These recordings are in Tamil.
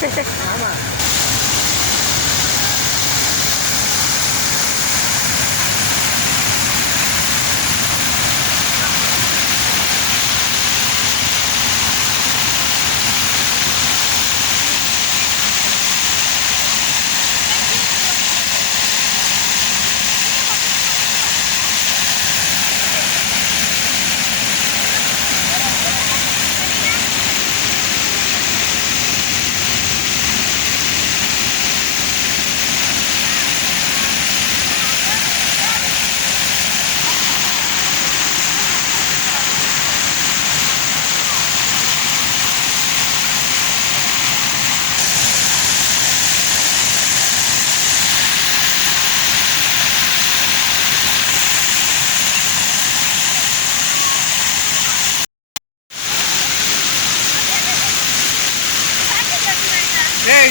ஆமாம்.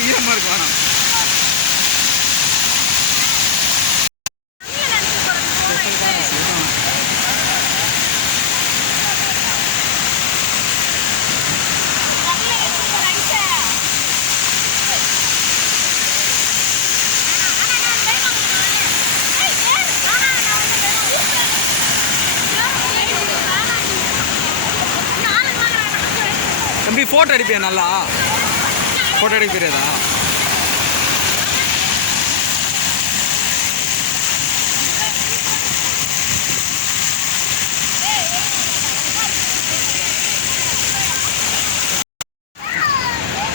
ஈரமாக இருக்கு வேணாம். தம்பி ஃபோட்டோ அடிப்பியா? நல்லா ஃபோட்டோ எடுக்க தெரியாதா?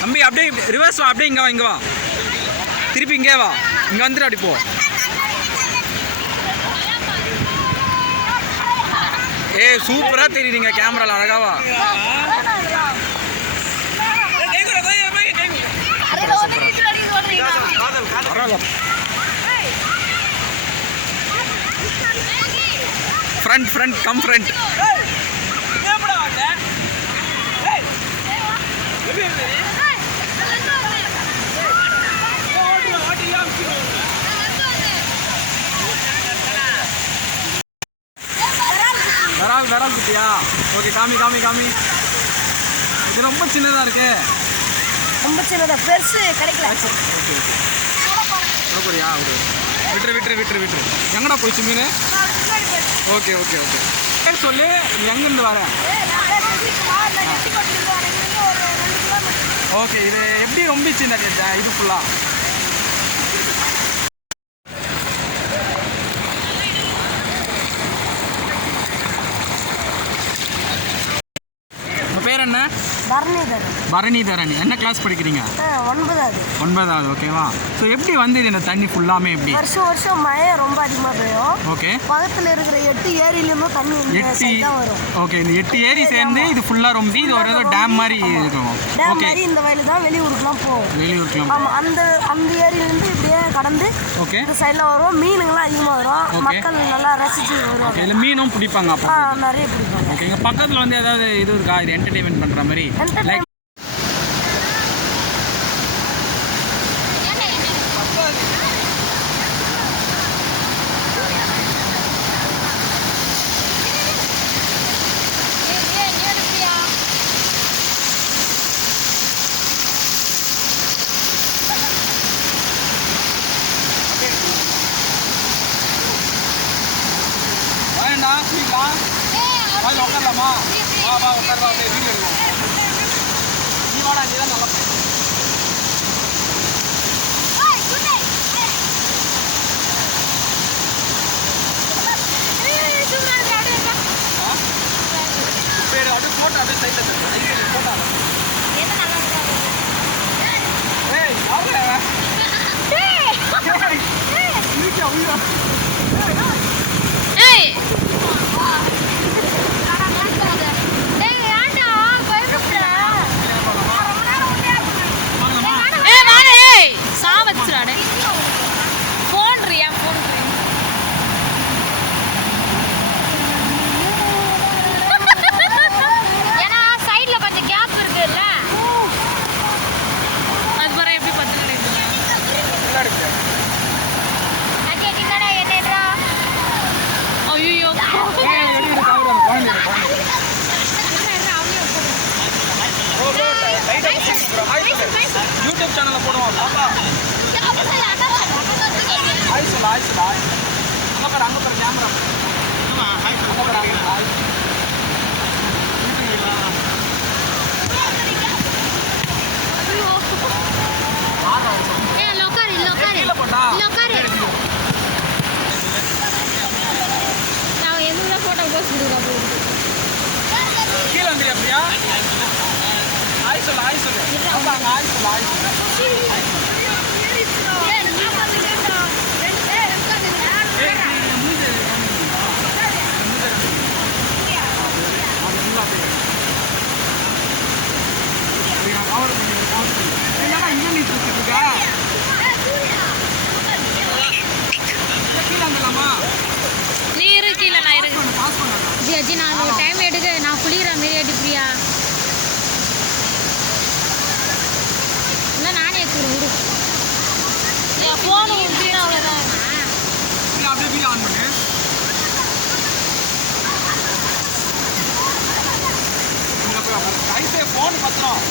தம்பி அப்படியே ரிவர்ஸ் வா, அப்படியே இங்கே வா, இங்கே வா, திருப்பி இங்கே வா, இங்கே வந்துட்டு அப்படி போ. சூப்பராக தெரியுறீங்க கேமராவில், அழகாவா. Front front come front. விரால் குட்டியா? ஓகே, காமி காமி காமி. இது ரொம்ப சின்னதாக இருக்கு. ரொம்ப சின்னதாக, பெருசு கிடைக்கல. ஓகே, கொடுக்குறியா? விட்டுரு விட்டுரு விட்டுரு விட்டுரு. எங்கடா போயிடுச்சு மீன்? Okay okay okay. சொல்லு, நீ எங்கேருந்து வர? ஓகே, இது எப்படி ரொம்ப சின்னது இது ஃபுல்லாக? உங்கள் பேர் என்ன? பரணிதரன். என்ன கிளாஸ் படிக்கிறீங்க? 9வது. ஓகேவா? ஸோ எப்படி வந்து இந்த தண்ணி ஃபுல்லாமே எப்படி? வருஷம் மழை ரொம்ப அதிகமாக பெய்யும். ஓகே, பக்கத்தில் இருக்கிற 8 ஏரியிலேருந்தும் தண்ணி வரும். ஓகே, இந்த 8 ஏரி சேர்ந்து இது ஃபுல்லாக ரொம்ப இது ஒரு டேம் மாதிரி இருக்கும். ஓகே, இந்த வயலு தான் வெளியூருக்குலாம் போகும். வெளியூருக்குலாம். ஆமாம், அந்த ஏரியிலேருந்து இப்படியே கடந்து ஓகே இந்த சைடில் வரும். மீனுங்களாம் அதிகமாக வரும். மக்கள் நல்லா ரசித்து வருவாங்க. இதில் மீனும் பிடிப்பாங்க. அப்போ நிறைய பிடிப்பாங்க. ஓகே, இங்கே பக்கத்தில் வந்து ஏதாவது இது இருக்கா, இது என்டர்டெயின்மெண்ட் பண்ணுற மாதிரி? லைக் உட்காரலாமா? வா உட்காருவா, அப்படியே வீடு எடுக்கும். நீ வாடா, நீ தான் நல்லா. பேர் அப்படியே போட்டோ அப்படியே சைடில் போட்டா. யூடியூப் சேனலில் போடுவோம் பாப்பா. ஹாய் சொல்லு ஹாய் சொல்லு ஹாய். அங்கே பாரு கேமரா. ஹாய் சொல்லு ஹாய். கீழே போட்டா கீழே வந்துடுறியா பிரியா? ஹாய் சொல்லு ஹாய் சொல்லு. அங்கே ஹாய் சொல்லு ஹாய் சொல்லு. என்னடா இங்கே நீ சுற்றிட்டு இருக்கா? கீழே வந்துடலாமா? நீ இரு கீழே நான் இருக்கு பாஸ் பண்ணலாம். ஜி நான் ஒரு டைம் எடுக்க நான் குளிக்கிற மாரி எடுப்பியா இல்லை நானே எடுத்துக்கிறேன் விடு என் ஃபோனு எப்படின்னா அவ்வளோதான் இல்லை அப்படியே வீடியோ ஆன் பண்ணு. கைஸே ஃபோன் பத்திரம்.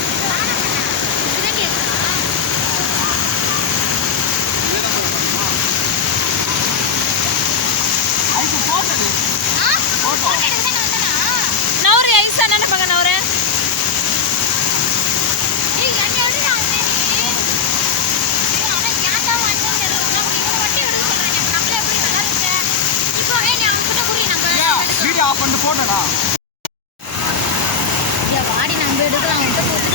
ஐஸு ஃபோட்டோ ஃபோட்டோ நவரு ஐஸா நினைப்பாங்க நவரு வீடியோ ஆஃப் பண்ணிட்டு ஃபோட்டோடா. வாடி நம்ம எடுக்கலாம்